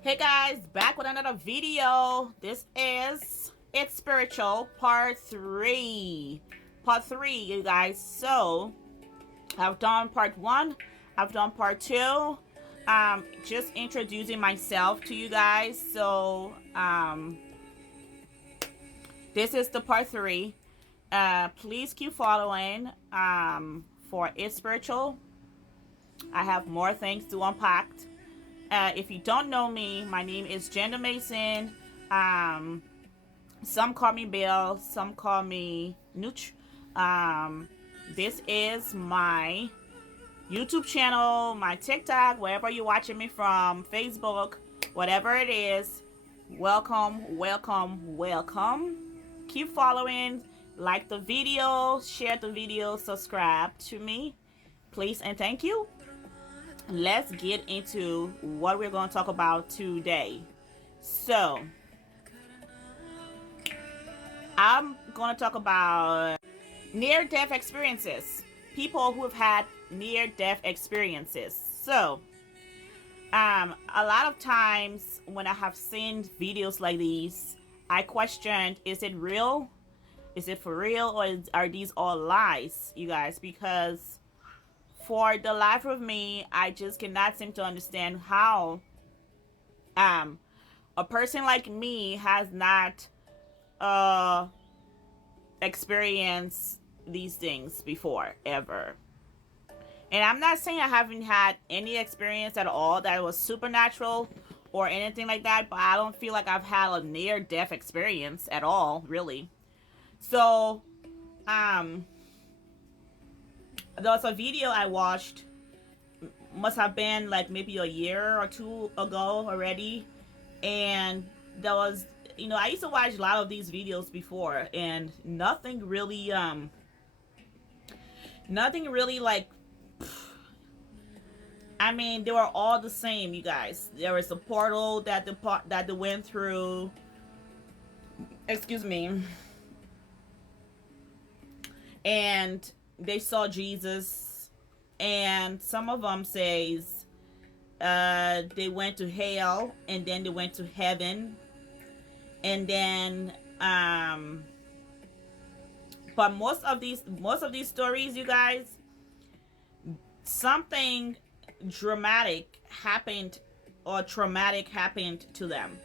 Hey guys, back with another video. This is It's Spiritual Part 3. Part 3, you guys. So, I've done Part 1. I've done Part 2. Just introducing myself to you guys. So, this is the Part 3. Please keep following for It's Spiritual. I have more things to unpack. If you don't know me, my name is Jenda Mason. Um, some call me Bill, some call me Nooch. Um, this is my YouTube channel, my TikTok, wherever you're watching me from, Facebook, whatever it is. Welcome, welcome, welcome. Keep following, like the video, share the video, subscribe to me, please, and thank you. Let's get into what we're going to talk about today. So, I'm going to talk about near-death experiences. People who have had near-death experiences. So, a lot of times when I have seen videos like these, I questioned, is it real? Is it for real, or are these all lies, you guys? Because for the life of me, I just cannot seem to understand how a person like me has not uh experienced these things before ever. And I'm not saying I haven't had any experience at all that was supernatural or anything like that, but I don't feel like I've had a near death experience at all, really. So, um there was a video I watched, must have been like maybe a year or two ago already, and there was, I used to watch a lot of these videos before, and nothing really like, I mean, they were all the same, you guys. There was a portal that they went through, excuse me, and they saw Jesus, and some of them says they went to hell and then they went to heaven, and then but most of these stories, you guys, something dramatic happened or traumatic happened to them.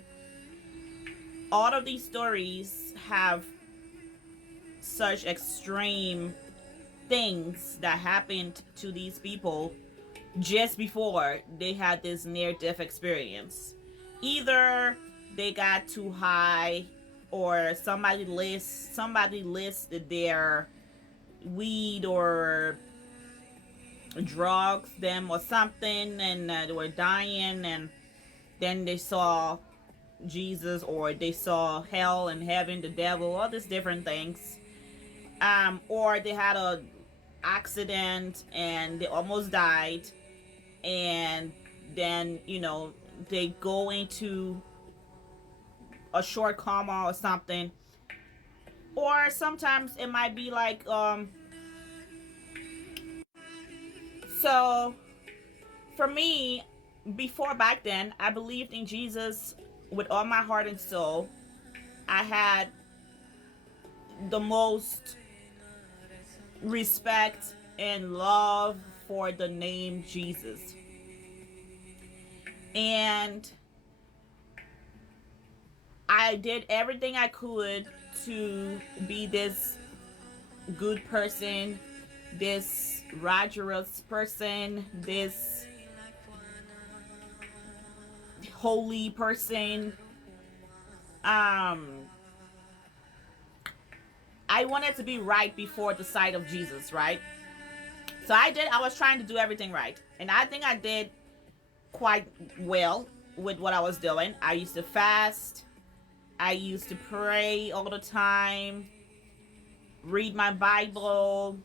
All of these stories have such extreme things that happened to these people just before they had this near death experience. Either they got too high, or somebody listed their weed or drugs them or something, and they were dying, and then they saw Jesus, or they saw hell and heaven, the devil, all these different things. Or they had a accident and they almost died, and then they go into a short coma or something. Or sometimes it might be like, so for me, before, back then, I believed in Jesus with all my heart and soul. I had the most respect and love for the name Jesus. And I did everything I could to be this good person, this righteous person, this holy person. I wanted to be right before the sight of Jesus, right? So I was trying to do everything right. And I think I did quite well with what I was doing. I used to fast. I used to pray all the time, read my Bible,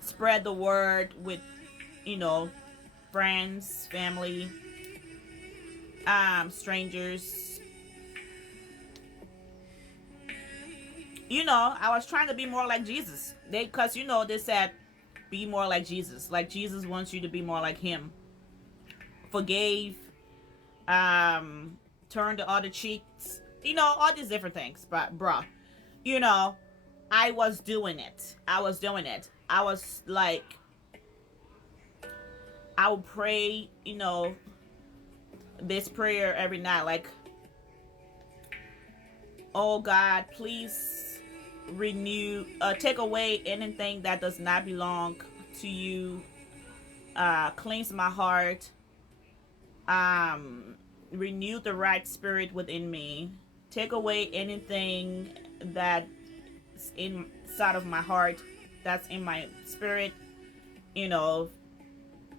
spread the word with, you know, friends, family, strangers. I was trying to be more like Jesus. Because they said, be more like Jesus. Like Jesus wants you to be more like him. Forgave, Turn the other cheeks, all these different things. But bruh, you know, I was doing it. I was like, I would pray, this prayer every night, like, oh God, please take away anything that does not belong to you. Cleanse my heart. Um, Renew the right spirit within me. Take away anything that's inside of my heart, that's in my spirit, you know,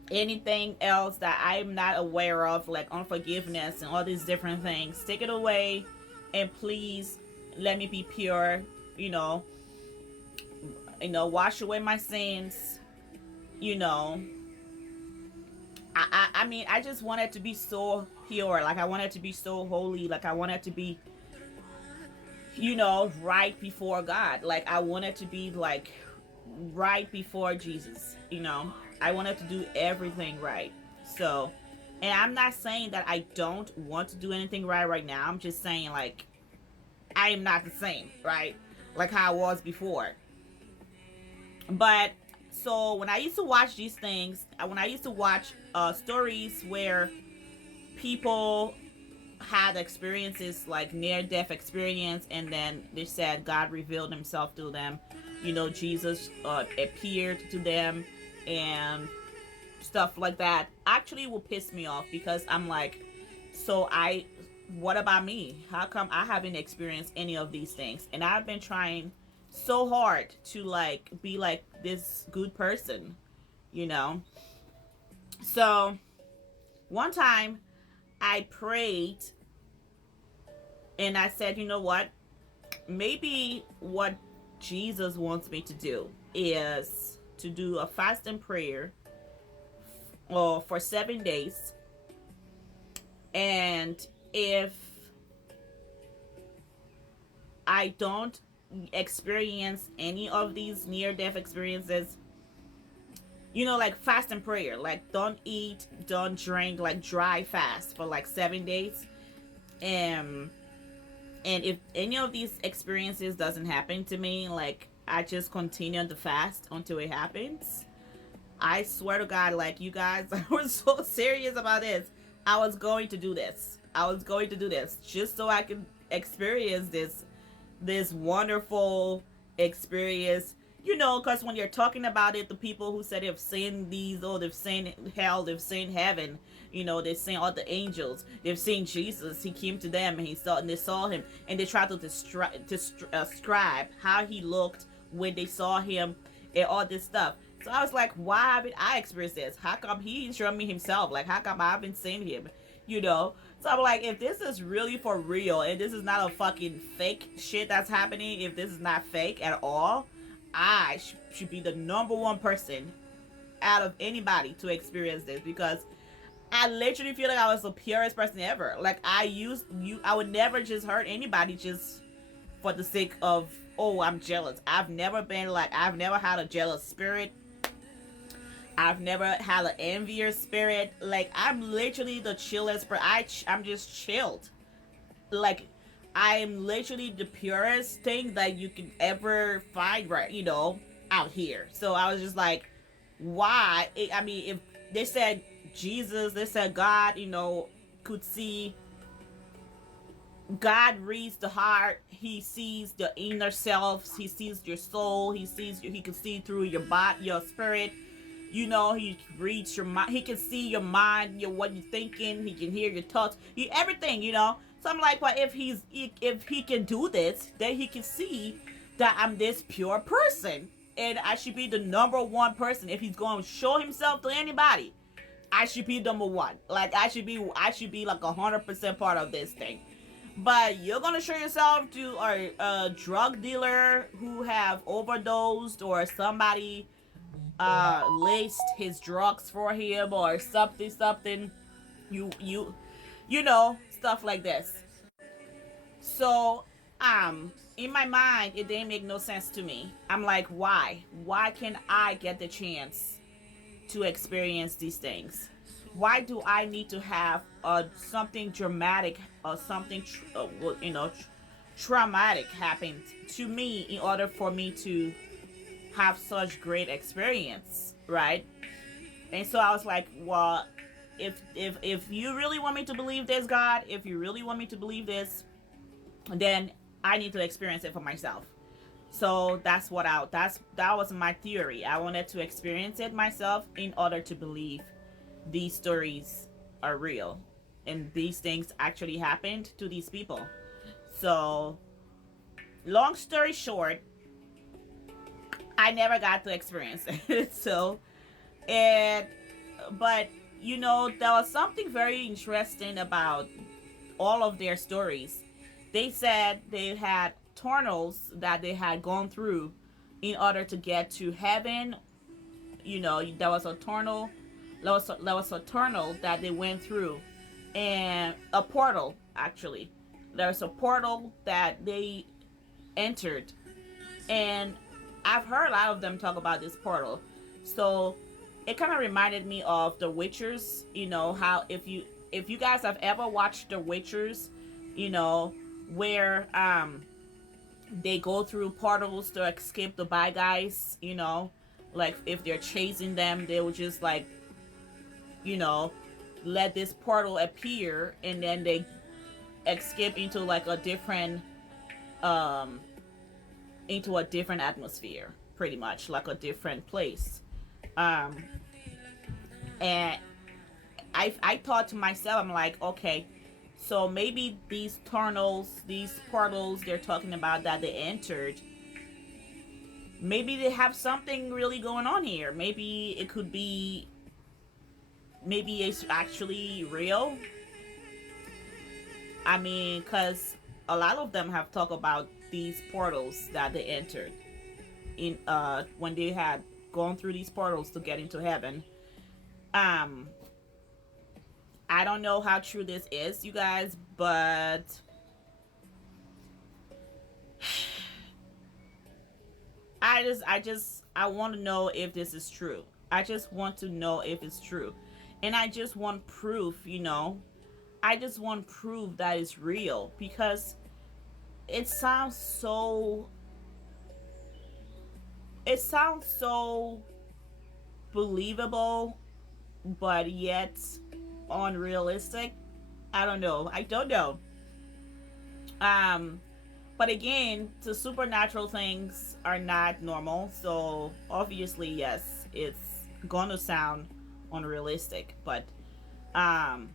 anything else that I'm not aware of, like unforgiveness and all these different things. Take it away, and please let me be pure. You know, wash away my sins. You know, I mean, I just wanted to be so pure. Like I wanted to be so holy. Like I wanted to be, right before God. Like I wanted to be like right before Jesus. I wanted to do everything right. So, and I'm not saying that I don't want to do anything right now. I'm just saying like I am not the same, right? Like how I was before. But so when I used to watch these things, when I used to watch stories where people had experiences like near death experience, and then they said God revealed himself to them, Jesus appeared to them and stuff like that, actually will piss me off, because I'm like, so what about me? How come I haven't experienced any of these things? And I've been trying so hard to like be like this good person, you know so one time I prayed, and I said, you know what, maybe what Jesus wants me to do is to do a fast and prayer for 7 days. And if I don't experience any of these near death experiences, like fast and prayer, like don't eat, don't drink, like dry fast for like 7 days. And if any of these experiences doesn't happen to me, like I just continue to fast until it happens. I swear to God, like you guys, I was so serious about this. I was going to do this. Just so I could experience this wonderful experience. Because when you're talking about it, the people who said they've seen they've seen hell, they've seen heaven, they've seen all the angels, they've seen Jesus. He came to them, and they saw him, and they tried to describe how he looked when they saw him and all this stuff. So I was like, why haven't I experienced this? How come he didn't show me himself? Like, how come I haven't seen him? So I'm like, if this is really for real, and this is not a fucking fake shit that's happening, if this is not fake at all, I should be the number one person out of anybody to experience this, because I literally feel like I was the purest person ever. Like I would never just hurt anybody just for the sake of, oh, I'm jealous. I've never had a jealous spirit. I've never had an envious spirit. Like I'm literally the chillest person. I'm just chilled. Like I'm literally the purest thing that you can ever find, right? Out here. So I was just like, why? I mean, if they said Jesus, they said God, could see. God reads the heart. He sees the inner selves. He sees your soul. He can see through your body, your spirit. He reads your mind. He can see your mind, what you're thinking. He can hear your thoughts, everything. So I'm like, well, if he can do this, then he can see that I'm this pure person, and I should be the number one person. If he's going to show himself to anybody, I should be number one. Like I should be like 100% part of this thing. But you're gonna show yourself to a drug dealer who have overdosed, or somebody laced his drugs for him, or something. Stuff like this. So in my mind, it didn't make no sense to me. I'm like, why can I get the chance to experience these things? why do I need to have something dramatic or something traumatic happen to me in order for me to have such great experience, right? And so I was like, well, if you really want me to believe this, God, if you really want me to believe this, then I need to experience it for myself. So that was my theory. I wanted to experience it myself in order to believe these stories are real and these things actually happened to these people. So, long story short, I never got to experience it. So, and but there was something very interesting about all of their stories. They said they had tunnels that they had gone through in order to get to heaven. There was a tunnel, there was a tunnel that they went through, and a portal actually. There's a portal that they entered, and I've heard a lot of them talk about this portal. So it kind of reminded me of The Witchers. How if you guys have ever watched The Witchers, you know where they go through portals to escape the bad guys. Like if they're chasing them, they will just like you know let this portal appear, and then they escape um into a different atmosphere, pretty much like a different place. um and I thought to myself, I'm like, okay, so maybe these tunnels, these portals they're talking about that they entered, maybe they have something really going on here. Maybe it could be, maybe it's actually real. I mean, because a lot of them have talked about these portals that they entered in when they had gone through these portals to get into heaven. um I don't know how true this is, you guys, but I want to know if this is true. I just want to know if it's true. And I just want proof. I just want proof that it's real, because it sounds so it sounds so believable, but yet unrealistic. I don't know. I don't know. Um but again, the supernatural things are not normal, so obviously yes, it's gonna sound unrealistic, um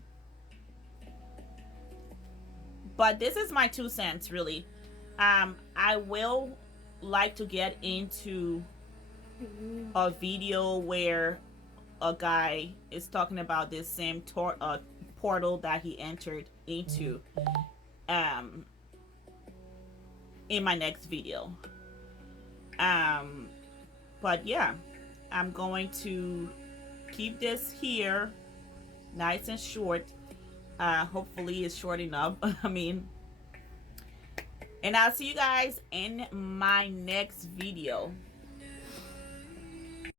but this is my 2 cents, really. I will like to get into a video where a guy is talking about this same portal that he entered into, um in my next video. um but yeah, I'm going to keep this here nice and short. Hopefully it's short enough. I mean, and I'll see you guys in my next video.